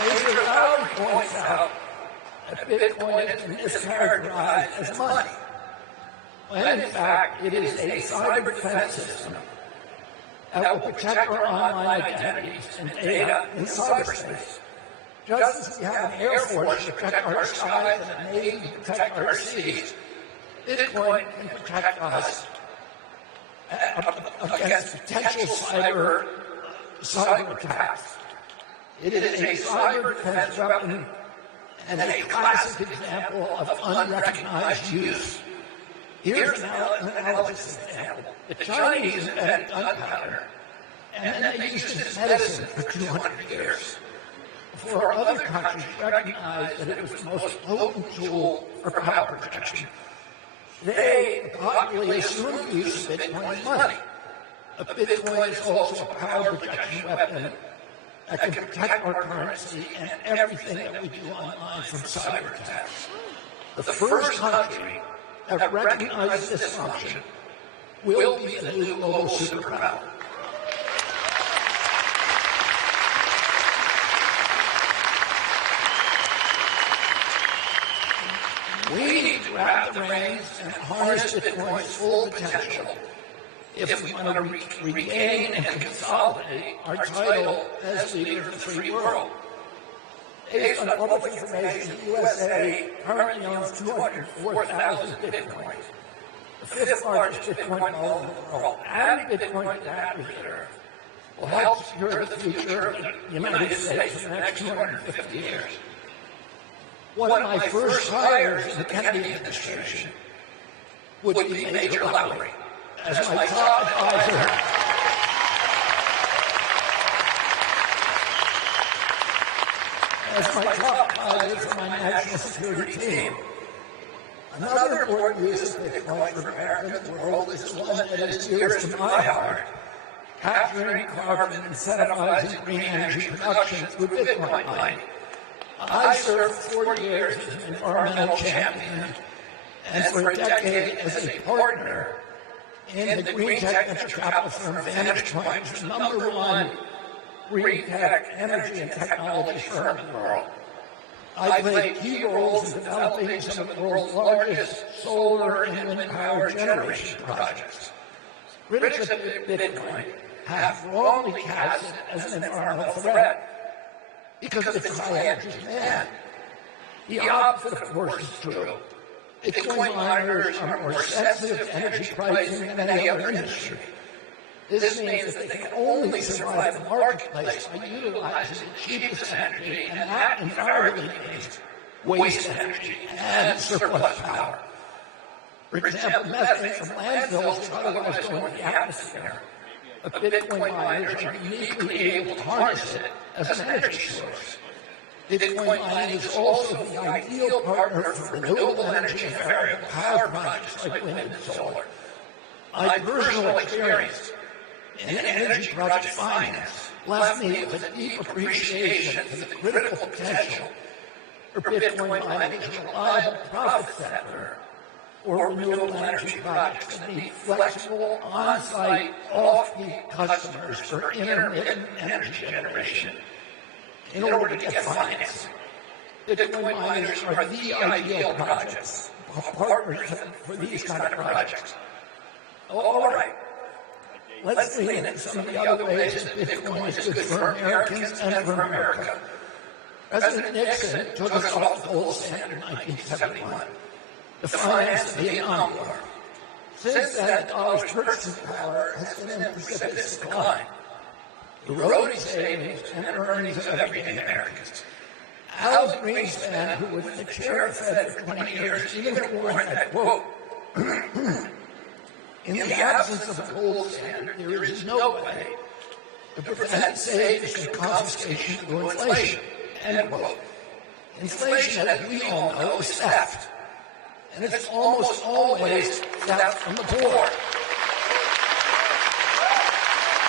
Major Lowry points out that Bitcoin has been mischaracterized as money, when in fact it is a cyber defense system that will protect our online identities and data in cyberspace. Just as we have an Air Force to protect our skies and a Navy to protect our seas, Bitcoin can protect us against potential cyber attacks. It is a cyber defense weapon and a classic example of unrecognized use. Here's an analogous example. The Chinese invented gunpowder, and then they used it as medicine for 200 years, before other countries recognized that it was the most potent tool for power protection. Today, the popularly assumed use of Bitcoin is money. But Bitcoin is also a power protection weapon that can protect our currency and everything that we do online from cyber attacks. The first country that recognizes this function will be the new global superpower. We need to grab the reins and harness Bitcoin's full potential if we want to regain and consolidate our title as leader of the free world. Based on public information, the USA currently owns 204,000 Bitcoins, the fifth largest Bitcoin wallet in the world, and Bitcoin Data Reserve will help secure the future of the United States for the next 250 years. One of my first hires in the Kennedy administration would be Major Lowry as my top advisor. As my top advisor for my national security team. Another important use of Bitcoin for America and the world is the one that is dearest to my heart: capturing carbon and incentivizing green energy production through Bitcoin mining. I served for 40 years as an environmental champion and for a decade as a partner in the green tech venture capital firm Vantage Point, which is the #1 green tech energy and technology firm in the world. I played key roles in developing some of the world's largest solar and wind power generation projects. Critics of Bitcoin have wrongly cast it as an environmental threat because of its high energy demand. The opposite, of course, is true. Bitcoin miners are more sensitive to energy pricing than any other industry. This means that they can only survive the marketplace by utilizing the cheapest energy, and that invariably means waste energy and surplus power. For example, methane from landfills is otherwise going to the atmosphere, but Bitcoin miners are uniquely able to harness it as an energy source. Bitcoin mining is also the ideal partner for renewable energy and variable power projects like wind and solar. My personal experience in energy project finance left me with a deep appreciation for the critical potential for Bitcoin mining as a reliable profit center for renewable energy projects that need flexible, on-site, off-peak customers for intermittent energy generation in order to get financing. Bitcoin miners are the ideal projects, partners for these kind of projects. All right, let's lean into some of the other ways that Bitcoin is good for Americans and for America. President Nixon took us off the gold standard in 1971 to finance the Vietnam War. Since then, the dollar's purchasing power has been in precipitous decline, eroding savings and earnings of everyday Americans. Al Greenspan, who was the chair of the Fed for 20 years, even warned that, quote, in the absence of a gold standard, there is no way to prevent savings and confiscation through inflation, end quote. Inflation, as we all know, is theft. And it's almost always theft from the poor.